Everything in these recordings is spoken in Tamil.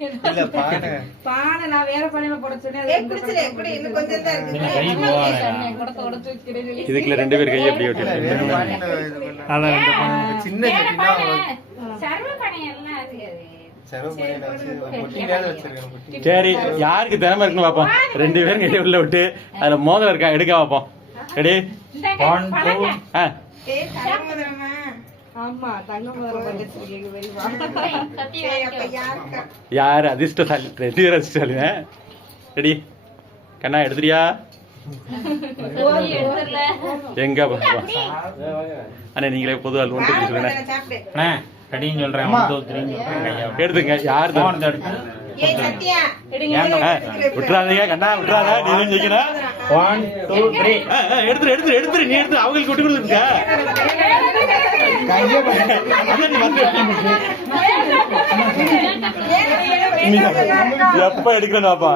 இல்ல பானை பானை நான் வேற பானையில போட சொன்னேன். இன்னும் கொஞ்சம் தான் இருக்கு. இதுக்குள்ள 2 பேர் கையை அப்படியே வேற விட்டு பானையில இது பண்ண சின்ன சட்டினா சர்வ பணையெல்லாம் அது செலவு பண்ணிட்டு வச்சு பொட்டி மேல வச்சிருக்கேன் பொட்டி. சரி, யாருக்கு திறமை இருக்குன்னு பார்ப்போம். 2 பேரும் கையை உள்ள விட்டு அதுல மோதிரம் இருக்கா எடுக்க பார்ப்போம். ரெடி? 1 2 ஏய் தங்கமதுரமா. ஆமா தங்கமதுரம் வந்துச்சு வெரிவா. ஏய் அப்ப யாருக்கு? யார் அதிர்ஷ்டசாலி? 2 பேர் அதிர்ஷ்டசாலி. ரெடி? கண்ணா எடுத்துறியா? எங்க பாப்பா அண்ணே, நீங்களே பொது ஆள் ஒன்று சொல்லுங்க. சாப்பிடு. ரெடின்னு சொல்றேன். 1 2 3 சொல்றேன். எடுத்துங்க. யார் போன் எடுத்து ஏய் சத்யா விட்டுறாதீங்க. கண்ணா விட்டுறாத. நீ ஜெயிக்கணும். 1 2 3 எடுத்துரு. நீ எடுத்து அவங்களுக்கு விட்டு கொடுத்துருக்க. எப்ப எடுக்கணும் பாப்பா,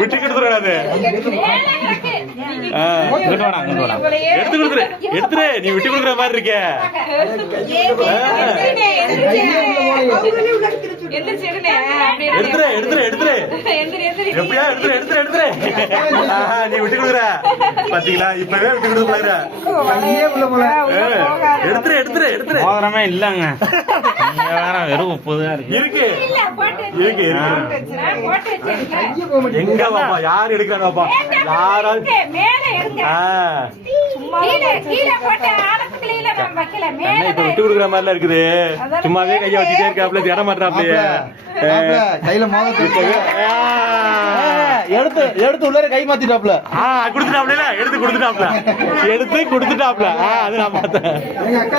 விட்டு கொடுத்துறாது. எடுத்து கொடுத்துரு. நீ விட்டு கொடுக்குற மாதிரி இருக்க. எடுத்துரு. எப்படியா எடுத்துரு. நீ விட்டு கொடுக்குற பாத்தீங்களா? இப்பவே விட்டு கொடுத்து எடுத்துரு. மோதிரமே இல்லங்க. வேற வெறும் 30 தான் இருக்கு. எங்க பாப்பா யார் எடுக்கிறாங்க பாப்பா? யாராவது இப்ப விட்டு கொடுக்குற மாதிரிலாம் இருக்குது. சும்மாவே கைய வச்சுட்டே இருக்காப்ல, திட மாட்டாப்லையே. கையில எடுத்து உள்ளார கை மாத்திட்டாப்ல. கொடுத்துட்டாப்ல. எடுத்து கொடுத்துட்டாப்ல. அது நான் பார்த்தேன். எங்க அக்கா